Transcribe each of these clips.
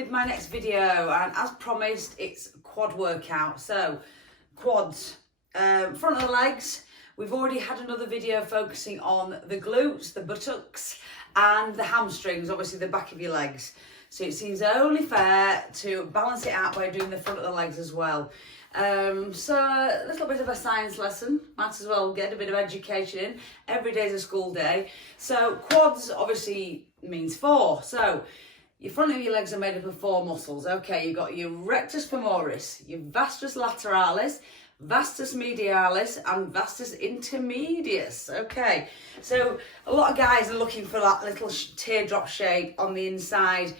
with my next video, and as promised, it's a quad workout. So quads, front of the legs. We've already had another video focusing on the glutes, the buttocks and the hamstrings, obviously the back of your legs. So it seems only fair to balance it out by doing the front of the legs as well. So a little bit of a science lesson, might as well get a bit of education in. Every day's a school day. So quads obviously means four. So your front of your legs are made up of four muscles. Okay, you've got your rectus femoris, your vastus lateralis, vastus medialis and vastus intermedius. Okay, so a lot of guys are looking for that little teardrop shape on the inside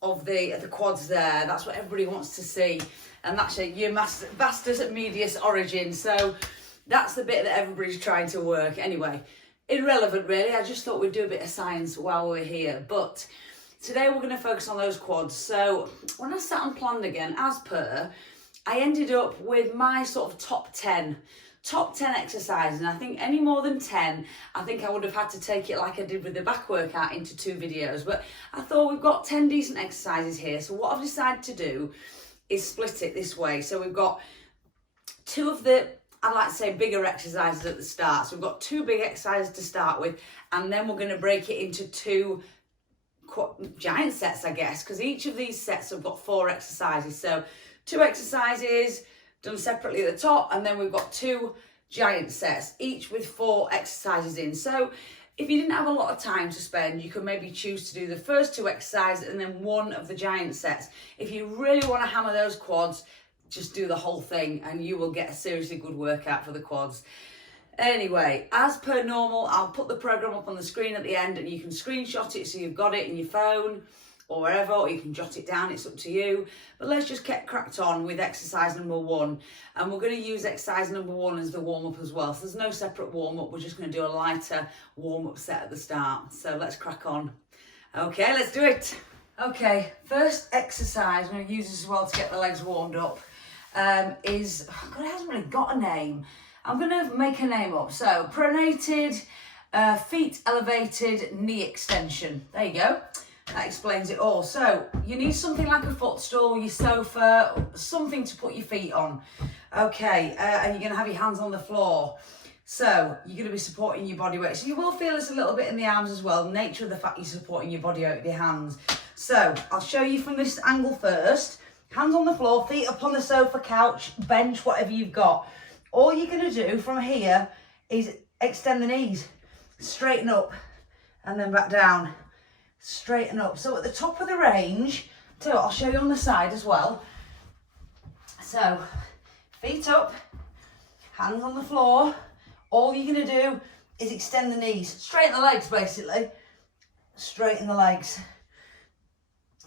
of the quads there. That's what everybody wants to see. And that's your vastus medius origin. So that's the bit that everybody's trying to work. Anyway, irrelevant really. I just thought we'd do a bit of science while we're here. But today we're going to focus on those quads. So when I sat and planned again, as per, I ended up with my sort of top 10 exercises. And I think any more than 10, I think I would have had to take it like I did with the back workout into 2 videos. But I thought we've got 10 decent exercises here. So what I've decided to do is split it this way. So we've got 2 of the, I like to say, bigger exercises at the start. So we've got 2 big exercises to start with, and then we're going to break it into 2 giant sets, I guess, because each of these sets have got 4 exercises. So 2 exercises done separately at the top, and then we've got 2 giant sets, each with 4 exercises in. So if you didn't have a lot of time to spend, you could maybe choose to do the first 2 exercises and then 1 of the giant sets. If you really want to hammer those quads, just do the whole thing and you will get a seriously good workout for the quads. Anyway, as per normal, I'll put the program up on the screen at the end and you can screenshot it so you've got it in your phone or wherever, or you can jot it down, it's up to you. But let's just get cracked on with exercise number 1. And we're going to use exercise number 1 as the warm-up as well. So there's no separate warm-up, we're just going to do a lighter warm-up set at the start. So let's crack on. Okay, let's do it. Okay, first exercise, I'm going to use this as well to get the legs warmed up, is, God, it hasn't really got a name. I'm going to make a name up. So, pronated, feet elevated knee extension. There you go. That explains it all. So, you need something like a footstool, your sofa, something to put your feet on. Okay, and you're going to have your hands on the floor. So, you're going to be supporting your body weight. So, you will feel this a little bit in the arms as well. Nature of the fact you're supporting your body weight with your hands. So, I'll show you from this angle first. Hands on the floor, feet up on the sofa, couch, bench, whatever you've got. All you're going to do from here is extend the knees, straighten up, and then back down, straighten up. So at the top of the range, so I'll show you on the side as well. So feet up, hands on the floor. All you're going to do is extend the knees, straighten the legs basically, straighten the legs.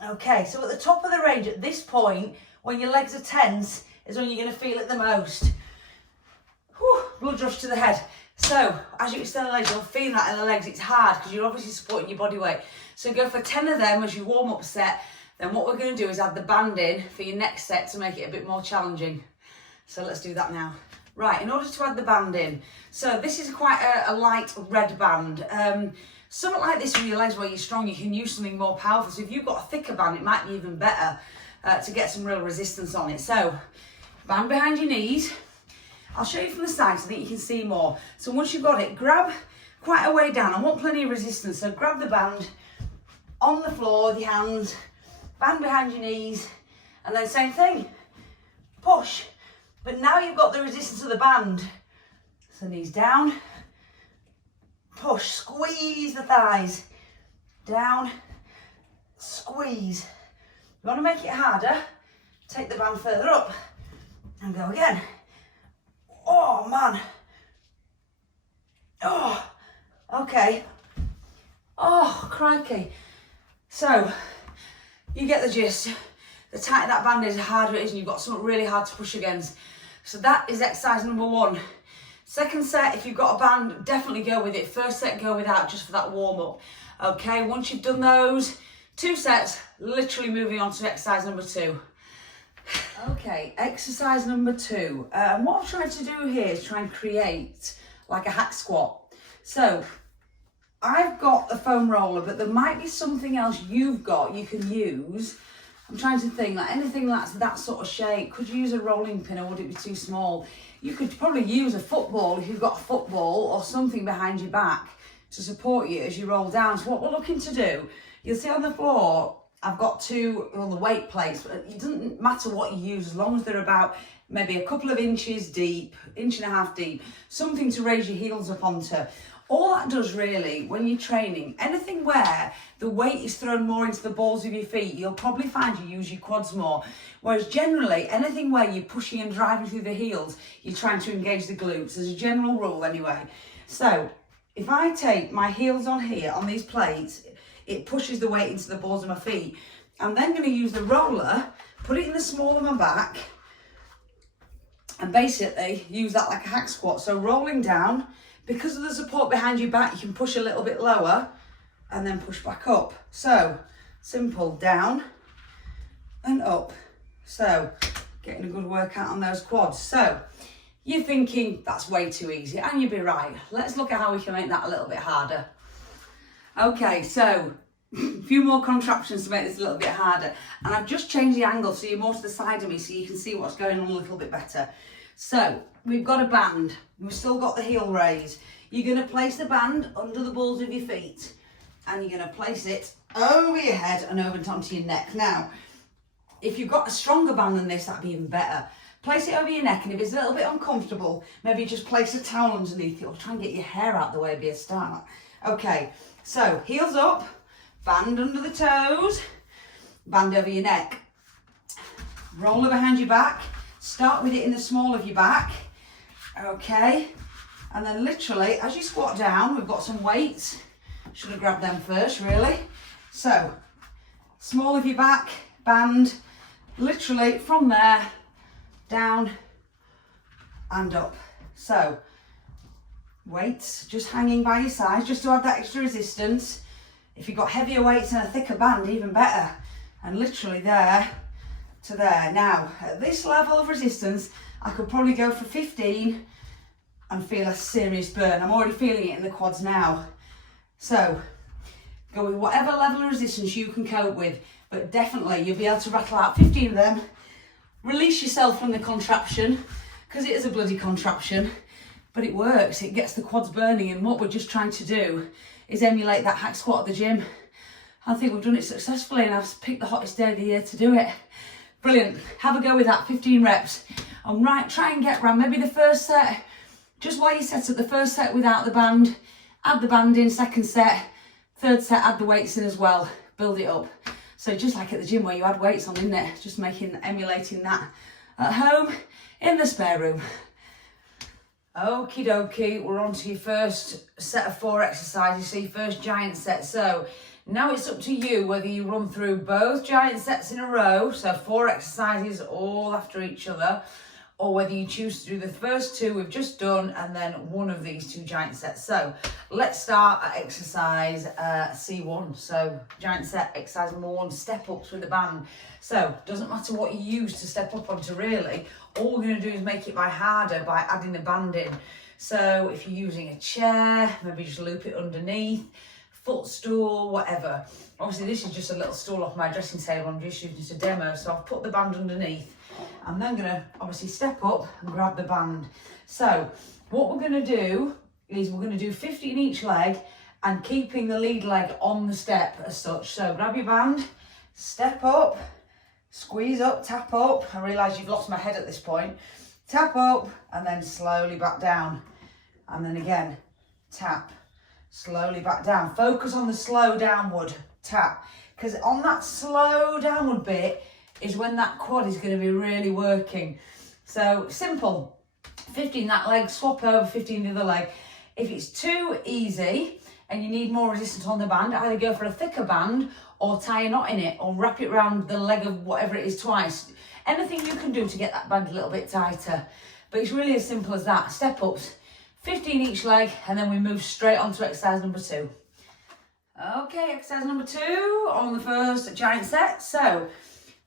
Okay, so at the top of the range, at this point, when your legs are tense, is when you're going to feel it the most. Whew, blood rush to the head. So, as you extend the legs, you'll feel that in the legs. It's hard because you're obviously supporting your body weight. So go for 10 of them as your warm-up set. Then what we're going to do is add the band in for your next set to make it a bit more challenging. So let's do that now. Right, in order to add the band in, so this is quite a light red band. Something like this with your legs where you're strong, you can use something more powerful. So if you've got a thicker band, it might be even better to get some real resistance on it. So, band behind your knees. I'll show you from the side so that you can see more. So once you've got it, grab quite a way down. I want plenty of resistance. So grab the band on the floor with your hands, band behind your knees, and then same thing, push. But now you've got the resistance of the band. So knees down, push, squeeze the thighs, down, squeeze. You want to make it harder, take the band further up and go again. Oh man, oh, okay, oh crikey. So, you get the gist. The tighter that band is, the harder it is, and you've got something really hard to push against. So that is exercise number 1. Second set, if you've got a band, definitely go with it. First set, go without, just for that warm up. Okay, once you've done those 2 sets, literally moving on to exercise number 2. Okay, exercise number 2. What I'm trying to do here is try and create like a hack squat. So I've got a foam roller, but there might be something else you've got you can use I'm trying to think, like anything that's that sort of shape, could you use a rolling pin or would it be too small? You could probably use a football if you've got a football or something behind your back to support you as you roll down. So what we're looking to do, you'll see on the floor, I've got two on the weight plates. It doesn't matter what you use as long as they're about maybe a couple of inches deep, inch and a half deep, something to raise your heels up onto. All that does really, when you're training, anything where the weight is thrown more into the balls of your feet, you'll probably find you use your quads more. Whereas generally, anything where you're pushing and driving through the heels, you're trying to engage the glutes, as a general rule anyway. So, if I take my heels on here, on these plates, it pushes the weight into the balls of my feet. I'm then going to use the roller, put it in the small of my back, and basically use that like a hack squat. So rolling down, because of the support behind your back, you can push a little bit lower and then push back up. So simple, down and up. So getting a good workout on those quads. So you're thinking that's way too easy, and you'd be right. Let's look at how we can make that a little bit harder. Okay, so a few more contraptions to make this a little bit harder. And I've just changed the angle so you're more to the side of me so you can see what's going on a little bit better. So we've got a band, we've still got the heel raise. You're going to place the band under the balls of your feet and you're going to place it over your head and over onto your neck. Now, if you've got a stronger band than this, that'd be even better. Place it over your neck, and if it's a little bit uncomfortable, maybe just place a towel underneath it or try and get your hair out the way, be a start. Okay, so heels up, band under the toes, band over your neck, roller behind your back, start with it in the small of your back, okay, and then literally as you squat down, we've got some weights, should have grabbed them first really, so small of your back, band, literally from there, down and up. So weights just hanging by your sides just to add that extra resistance. If you've got heavier weights and a thicker band, even better. And literally there to there. Now, at this level of resistance, I could probably go for 15 and feel a serious burn. I'm already feeling it in the quads now. So, go with whatever level of resistance you can cope with, but definitely you'll be able to rattle out 15 of them. Release yourself from the contraption, because it is a bloody contraption, but it works, it gets the quads burning, and what we're just trying to do is emulate that hack squat at the gym. I think we've done it successfully, and I've picked the hottest day of the year to do it. Brilliant, have a go with that, 15 reps. And right, try and get around, maybe the first set, just while you set up the first set without the band, add the band in, second set, third set, add the weights in as well, build it up. So just like at the gym where you add weights on, isn't it? Just emulating that at home in the spare room. Okie dokie, we're on to your first set of 4 exercises, so your first giant set. So now it's up to you whether you run through both giant sets in a row, so 4 exercises all after each other, or whether you choose to do the first 2 we've just done and then one of these 2 giant sets. So let's start at exercise C1. So giant set, exercise number 1, step ups with the band. So doesn't matter what you use to step up onto really, all we're going to do is make it harder by adding the band in. So if you're using a chair, maybe just loop it underneath, footstool, whatever. Obviously this is just a little stool off my dressing table, I'm just using it to demo, so I've put the band underneath. I'm then going to obviously step up and grab the band. So what we're going to do is we're going to do 50 in each leg and keeping the lead leg on the step as such. So grab your band, step up, squeeze up, tap up. I realise you've lost my head at this point. Tap up and then slowly back down. And then again, tap, slowly back down. Focus on the slow downward tap, because on that slow downward bit is when that quad is going to be really working. So simple, 15 that leg, swap over, 15 the other leg. If it's too easy and you need more resistance on the band, either go for a thicker band or tie a knot in it or wrap it around the leg of whatever it is twice. Anything you can do to get that band a little bit tighter. But it's really as simple as that. Step ups, 15 each leg, and then we move straight on to exercise number 2. Okay, exercise number 2 on the first giant set. So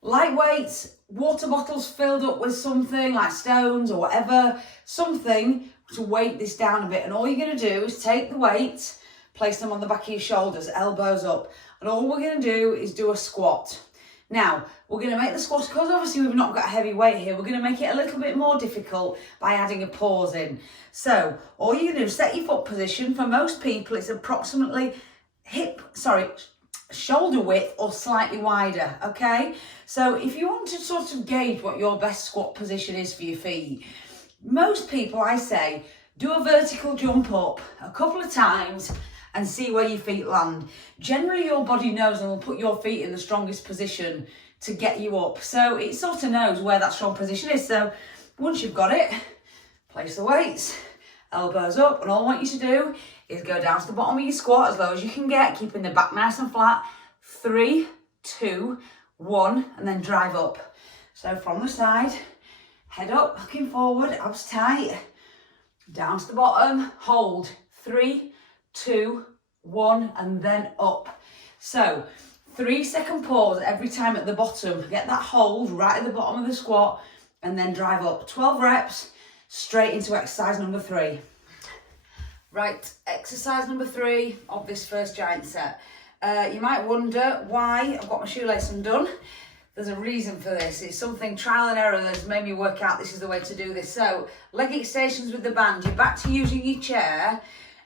light weights, water bottles filled up with something like stones or whatever, something to weight this down a bit. And all you're going to do is take the weights, place them on the back of your shoulders, elbows up. And all we're going to do is do a squat. Now, we're going to make the squats, because obviously we've not got a heavy weight here, we're going to make it a little bit more difficult by adding a pause in. So, all you're going to do is set your foot position. For most people, it's approximately shoulder width or slightly wider, okay? So, if you want to sort of gauge what your best squat position is for your feet, most people, I say, do a vertical jump up a couple of times and see where your feet land. Generally, your body knows and will put your feet in the strongest position to get you up. So it sort of knows where that strong position is. So once you've got it, place the weights, elbows up, and all I want you to do is go down to the bottom of your squat as low as you can get, keeping the back nice and flat. 3, 2, 1, and then drive up. So from the side, head up, looking forward, abs tight, down to the bottom, hold, 3, 2, 1, and then up. So 3-second pause every time at the bottom. Get that hold right at the bottom of the squat and then drive up. 12 reps straight into exercise number 3. Right, exercise number 3 of this first giant set. You might wonder why I've got my shoelace undone. There's a reason for this. It's something trial and error that's made me work out this is the way to do this. So leg extensions with the band. You're back to using your chair,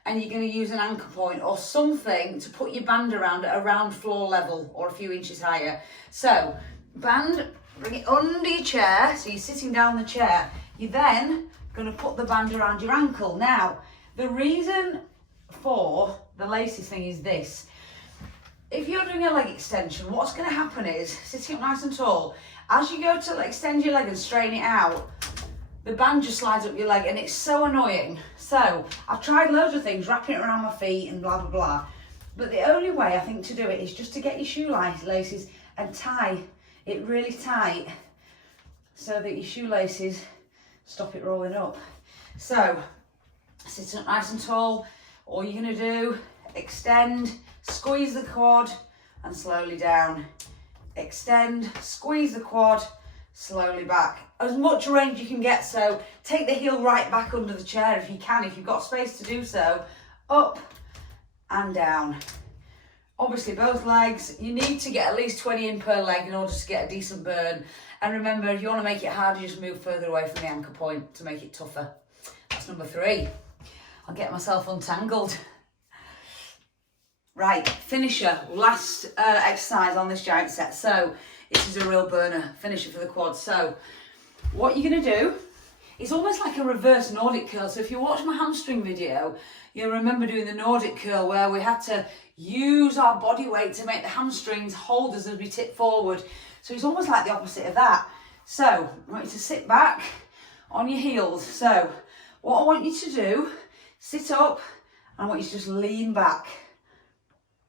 and you're going to use an anchor point or something to put your band around at around floor level or a few inches higher. So band, bring it under your chair, so you're sitting down the chair. You're then going to put the band around your ankle. Now, the reason for the laces thing is this. If you're doing a leg extension, what's going to happen is, sitting up nice and tall, as you go to extend your leg and straighten it out, the band just slides up your leg, and it's so annoying. So I've tried loads of things, wrapping it around my feet and blah, blah, blah. But the only way I think to do it is just to get your shoelaces and tie it really tight so that your shoelaces stop it rolling up. So sitting up nice and tall, all you're going to do, extend, squeeze the quad and slowly down. Extend, squeeze the quad, slowly back. As much range you can get, so take the heel right back under the chair if you can, if you've got space to do so. Up and down. Obviously both legs, you need to get at least 20 in per leg in order to get a decent burn. And remember, if you want to make it harder, just move further away from the anchor point to make it tougher. That's number 3. I'll get myself untangled. Right, finisher, last exercise on this giant set. So this is a real burner, finisher for the quads. So what you're going to do, it's almost like a reverse Nordic curl. So if you watch my hamstring video, you'll remember doing the Nordic curl where we had to use our body weight to make the hamstrings hold us as we tip forward. So it's almost like the opposite of that. So I want you to sit back on your heels. So what I want you to do, sit up, and I want you to just lean back.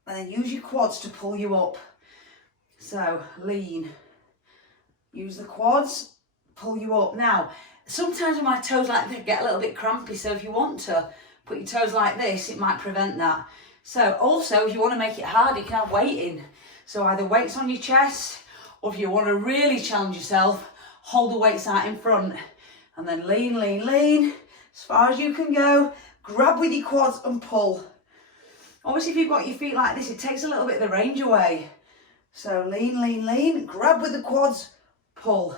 And then use your quads to pull you up. So lean, use the quads, pull you up. Now, sometimes when my toes like that get a little bit crampy, so if you want to put your toes like this, it might prevent that. So also, if you want to make it hard, you can have weight in. So either weights on your chest, or if you want to really challenge yourself, hold the weights out in front. And then lean, lean, lean, as far as you can go. Grab with your quads and pull. Obviously, if you've got your feet like this, it takes a little bit of the range away. So lean, lean, lean, grab with the quads, pull.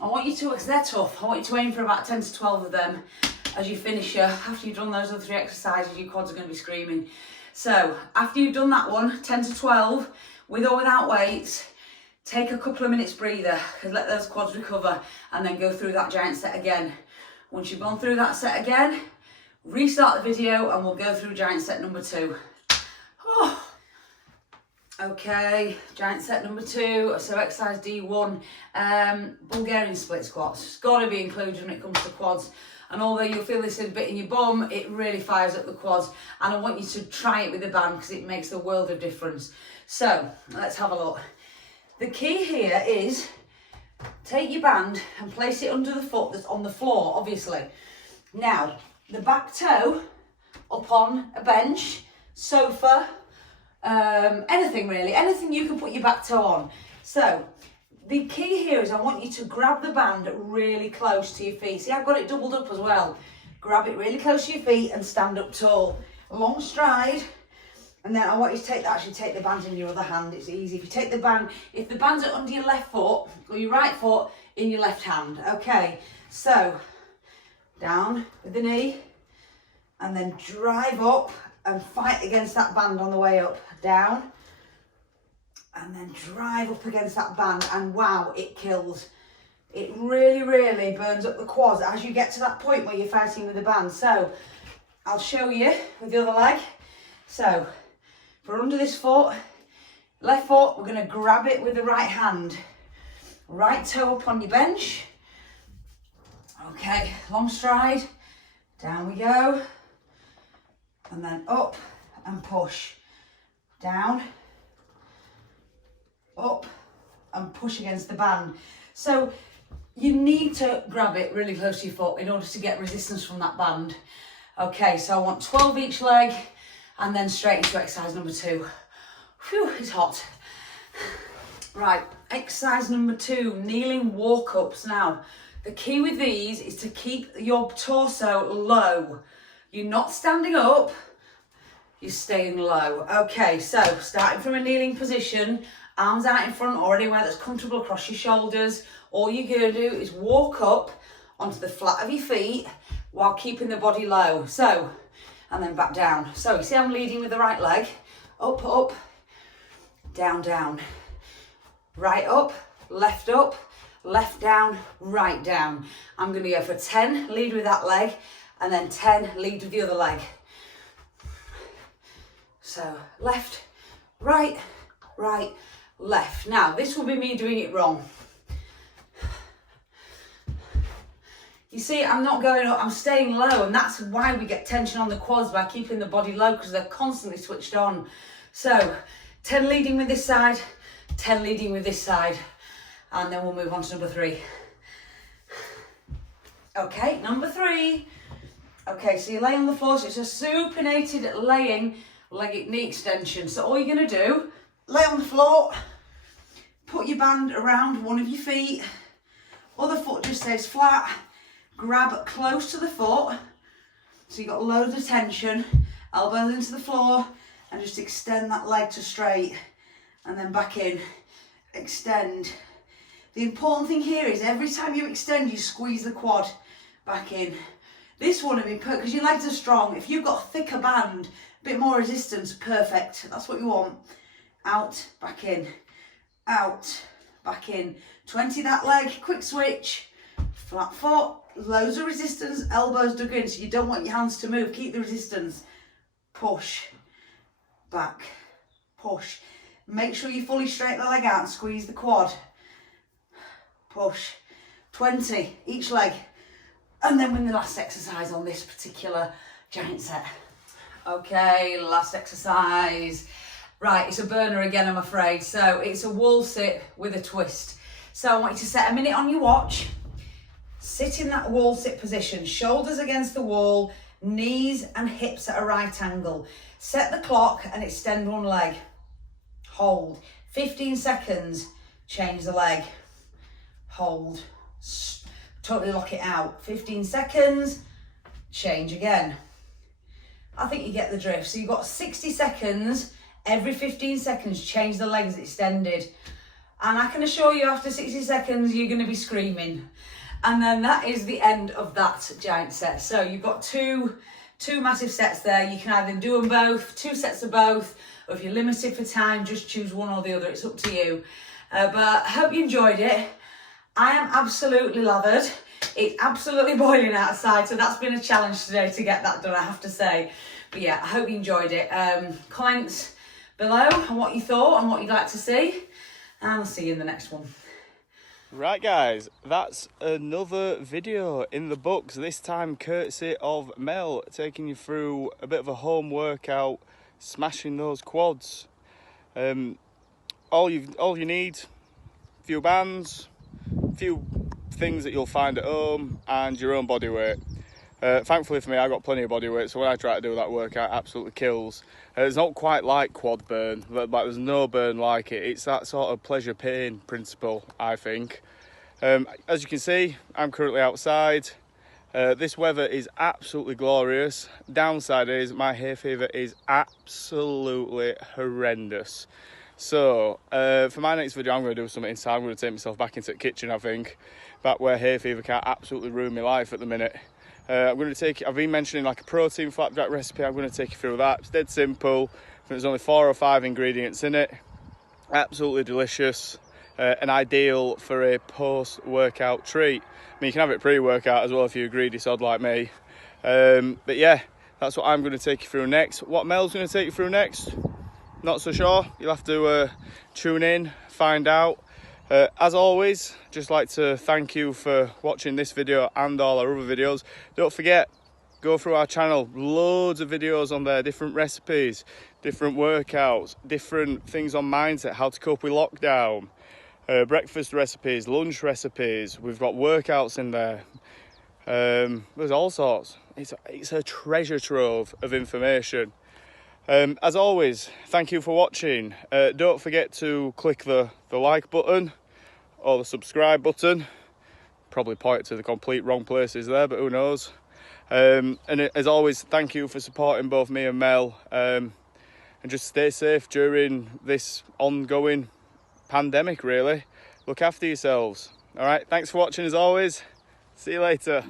I want you to, because they're tough, I want you to aim for about 10 to 12 of them as you finish after you've done those other 3 exercises, your quads are going to be screaming. So after you've done that one, 10 to 12, with or without weights, take a couple of minutes breather, because let those quads recover, and then go through that giant set again. Once you've gone through that set again, restart the video and we'll go through giant set number 2. Oh. Okay, giant set number 2, so exercise D1, Bulgarian split squats. It's got to be included when it comes to quads. And although you'll feel this a bit in your bum, it really fires up the quads. And I want you to try it with the band because it makes a world of difference. So, let's have a look. The key here is take your band and place it under the foot that's on the floor, obviously. Now, the back toe up on a bench, sofa, anything really, anything you can put your back toe on. So the key here is I want you to grab the band really close to your feet. See, I've got it doubled up as well. Grab it really close to your feet and stand up tall. Long stride, And then I want you to actually take the bands in your other hand. It's easy. If you take the band, if the bands are under your left foot or your right foot in your left hand. Okay, so down with the knee and then drive up and fight against that band on the way up. Down and then drive up against that band, and wow, it kills. It really, really burns up the quads as you get to that point where you're fighting with the band. So I'll show you with the other leg. So for under this foot, left foot, we're going to grab it with the right hand. Right toe up on your bench. Okay, long stride. Down we go. And then up and push. Down. Up and push against the band. So you need to grab it really close to your foot in order to get resistance from that band. Okay, so I want 12 each leg and then straight into exercise number 2. Phew, it's hot. Right, exercise number 2, kneeling walk-ups. Now, the key with these is to keep your torso low. You're not standing up, you're staying low. Okay, so starting from a kneeling position, arms out in front or anywhere that's comfortable across your shoulders. All you're going to do is walk up onto the flat of your feet while keeping the body low. So, and then back down. So you see I'm leading with the right leg. Up, up, down, down. Right up, left down, right down. I'm going to go for 10, lead with that leg, and then 10, lead with the other leg. So left, right, right, left. Now this will be me doing it wrong. You see, I'm not going up, I'm staying low, and that's why we get tension on the quads by keeping the body low, because they're constantly switched on. So 10 leading with this side, 10 leading with this side, and then we'll move on to number 3. Okay, number 3. Okay, so you lay on the floor, so it's a supinated laying leg knee extension. So all you're going to do, lay on the floor, put your band around one of your feet, other foot just stays flat, grab close to the foot, so you've got loads of tension, elbows into the floor, and just extend that leg to straight, and then back in, extend. The important thing here is every time you extend, you squeeze the quad back in. This one would be perfect because your legs are strong. If you've got a thicker band, a bit more resistance, perfect. That's what you want. Out, back in, out, back in. 20 that leg, quick switch, flat foot, loads of resistance, elbows dug in, so you don't want your hands to move. Keep the resistance. Push, back, push. Make sure you fully straighten the leg out and squeeze the quad. Push. 20 each leg. And then win the last exercise on this particular giant set. Okay, last exercise. Right, it's a burner again, I'm afraid. So it's a wall sit with a twist. So I want you to set a minute on your watch. Sit in that wall sit position, shoulders against the wall, knees and hips at a right angle. Set the clock and extend one leg. Hold. 15 seconds, change the leg. Hold. Totally lock it out. 15 seconds, change again. I think you get the drift. So you've got 60 seconds, every 15 seconds, change the legs extended. And I can assure you after 60 seconds, you're going to be screaming. And then that is the end of that giant set. So you've got two massive sets there. You can either do them both, 2 sets of both, or if you're limited for time, just choose one or the other. It's up to you. But I hope you enjoyed it. I am absolutely lathered. It's absolutely boiling outside, so that's been a challenge today to get that done, I have to say. But yeah, I hope you enjoyed it. Comments below on what you thought and what you'd like to see, and I'll see you in the next one. Right guys, that's another video in the books, this time courtesy of Mel, taking you through a bit of a home workout, smashing those quads. All you need, a few bands, a few things that you'll find at home, and your own body weight. Thankfully for me, I got plenty of body weight, so when I try to do that workout, it absolutely kills. It's not quite like quad burn, but there's no burn like it. It's that sort of pleasure pain principle, I think. As you can see, I'm currently outside. This weather is absolutely glorious. Downside is my hay fever is absolutely horrendous. So for my next video, I'm going to do something inside. I'm going to take myself back into the kitchen, I think, back where hay fever can't absolutely ruin my life at the minute. I've been mentioning like a protein flapjack recipe. I'm going to take you through that. It's dead simple. There's only 4 or 5 ingredients in it. Absolutely delicious and ideal for a post-workout treat. I mean, you can have it pre-workout as well if you're a greedy sod like me. But yeah, that's what I'm going to take you through next. What Mel's going to take you through next? Not so sure. You'll have to tune in, find out. As always, just like to thank you for watching this video and all our other videos. Don't forget, go through our channel, loads of videos on there, different recipes, different workouts, different things on mindset, how to cope with lockdown, breakfast recipes, lunch recipes. We've got workouts in there. There's all sorts. It's a treasure trove of information. As always, thank you for watching. Don't forget to click the like button or the subscribe button. Probably point it to the complete wrong places there, but who knows. And as always, thank you for supporting both me and Mel. And just stay safe during this ongoing pandemic, really. Look after yourselves. All right, thanks for watching as always. See you later.